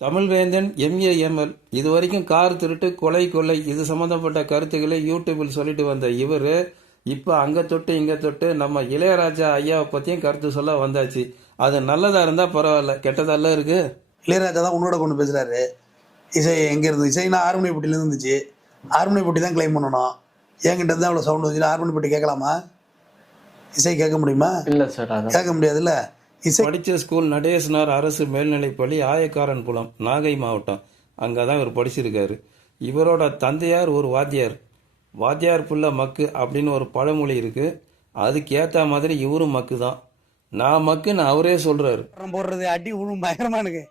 Tamilvendhan MA ML இதுவரைக்கும் car திருட்டு கொலை கொள்ளை இது சம்மந்தப்பட்ட கருத்துக்களை யூடியூபில் சொல்லிட்டு வந்த இவர் இப்போ அங்கே தொட்டு இங்கே தொட்டு நம்ம இளையராஜா ஐயாவை பற்றியும் கருத்து சொல்ல வந்தாச்சு. அது நல்லதாக இருந்தால் பரவாயில்ல, கெட்டதெல்லாம் இருக்குது. இளையராஜா தான் உன்னோட கொண்டு பேசுகிறாரு. இசை எங்கே இருந்து இசைனா ஆறுமணிப்பட்டியிலேருந்து இருந்துச்சு. ஆறுமணிப்பட்டி தான் கிளைம் பண்ணணும். என்கிட்ட தான் அவ்வளோ சவுண்ட் வந்துச்சு. ஆறுமணிப்பட்டி கேட்கலாமா? இசை கேட்க முடியுமா? இல்லை சார், கேட்க முடியாதுல்ல. படித்த ஸ்கூல் நடேசனார் அரசு மேல்நிலைப்பள்ளி ஆயக்காரன்குளம், நாகை மாவட்டம். அங்கே தான் இவர் படிச்சிருக்காரு. இவரோட தந்தையார் ஒரு வாத்தியார். வாத்தியார் புள்ள மக்கு அப்படின்னு ஒரு பழமொழி இருக்குது. அதுக்கு ஏற்ற மாதிரி இவரும் மக்கு தான். நான் மக்குன்னு அவரே சொல்கிறாரு. போடுறது அடி உழும் பயங்கரமா எனக்கு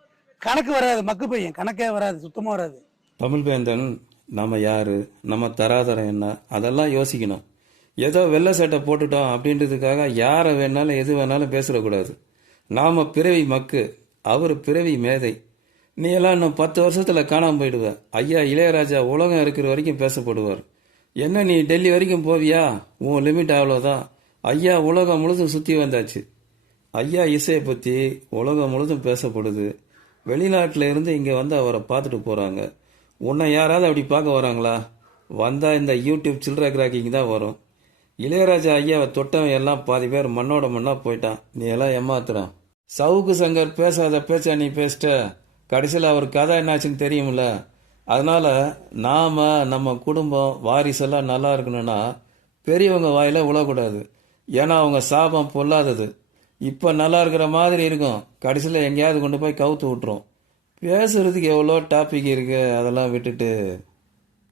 கணக்கு வராது. மக்கு பையன் கணக்கே வராது, சுத்தமாக வராது. தமிழ்வேந்தன் நம்ம யார், நம்ம தராதரம் என்ன, அதெல்லாம் யோசிக்கணும். ஏதோ வெள்ளை சட்டை போட்டுட்டோம் அப்படின்றதுக்காக யாரை வேணாலும் எது வேணாலும் பேசிடக்கூடாது. நாம் பிறவி மக்கு, அவர் பிறவி மேதை. நீ எல்லாம் இன்னும் 10 வருஷத்தில் காணாமல் போயிடுவ. ஐயா இளையராஜா உலகம் இருக்கிற வரைக்கும் பேசப்படுவார். என்ன நீ டெல்லி வரைக்கும் போவியா? உன் லிமிட் அவ்வளோதான். ஐயா உலகம் முழுதும் சுற்றி வந்தாச்சு. ஐயா இசையை பற்றி உலகம் முழுதும் பேசப்படுது. வெளிநாட்டில் இருந்து இங்கே வந்து அவரை பார்த்துட்டு போகிறாங்க. உன்னை யாராவது அப்படி பார்க்க வராங்களா? வந்தால் இந்த யூடியூப் சில்லற கிராக்கிங் தான் வரும். இளையராஜா ஐயாவை தொட்டவன் எல்லாம் பாதி பேர் மண்ணோட மண்ணா போயிட்டான். நீ எல்லாம் ஏமாத்துறான். சவுக்கு சங்கர் பேசாத பேச்சா நீ பேசிட்ட. கடைசியில் அவர் கதை என்னாச்சுன்னு தெரியும்ல. அதனால நாம நம்ம குடும்பம் வாரிசெல்லாம் நல்லா இருக்கணும்னா பெரியவங்க வாயில விழக்கூடாது. ஏன்னா அவங்க சாபம் பொல்லாதது. இப்போ நல்லா இருக்கிற மாதிரி இருக்கும், கடைசியில் எங்கேயாவது கொண்டு போய் கவுத்து விட்டுரும். பேசுறதுக்கு எவ்வளோ டாபிக் இருக்கு, அதெல்லாம் விட்டுட்டு